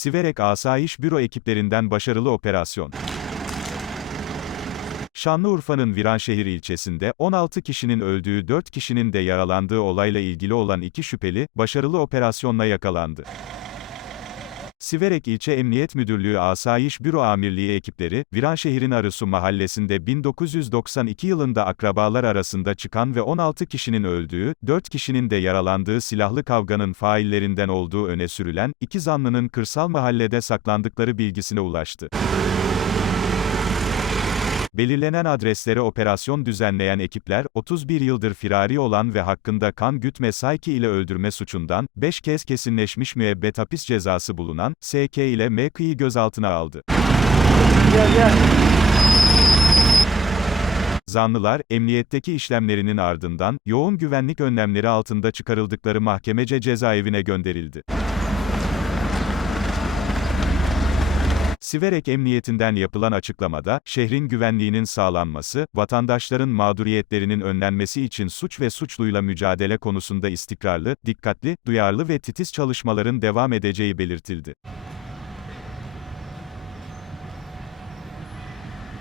Siverek Asayiş Büro ekiplerinden başarılı operasyon. Şanlıurfa'nın Viranşehir ilçesinde 16 kişinin öldüğü 4 kişinin de yaralandığı olayla ilgili olan iki şüpheli, başarılı operasyonla yakalandı. Siverek İlçe Emniyet Müdürlüğü Asayiş Büro Amirliği ekipleri, Viranşehir'in Arısu mahallesinde 1992 yılında akrabalar arasında çıkan ve 16 kişinin öldüğü, 4 kişinin de yaralandığı silahlı kavganın faillerinden olduğu öne sürülen, iki zanlının kırsal mahallede saklandıkları bilgisine ulaştı. Belirlenen adreslere operasyon düzenleyen ekipler, 31 yıldır firari olan ve hakkında kan gütme sayki ile öldürme suçundan, 5 kez kesinleşmiş müebbet hapis cezası bulunan, SK ile MK'yi gözaltına aldı. Zanlılar, emniyetteki işlemlerinin ardından, yoğun güvenlik önlemleri altında çıkarıldıkları mahkemece cezaevine gönderildi. Siverek Emniyetinden yapılan açıklamada, şehrin güvenliğinin sağlanması, vatandaşların mağduriyetlerinin önlenmesi için suç ve suçluyla mücadele konusunda istikrarlı, dikkatli, duyarlı ve titiz çalışmaların devam edeceği belirtildi.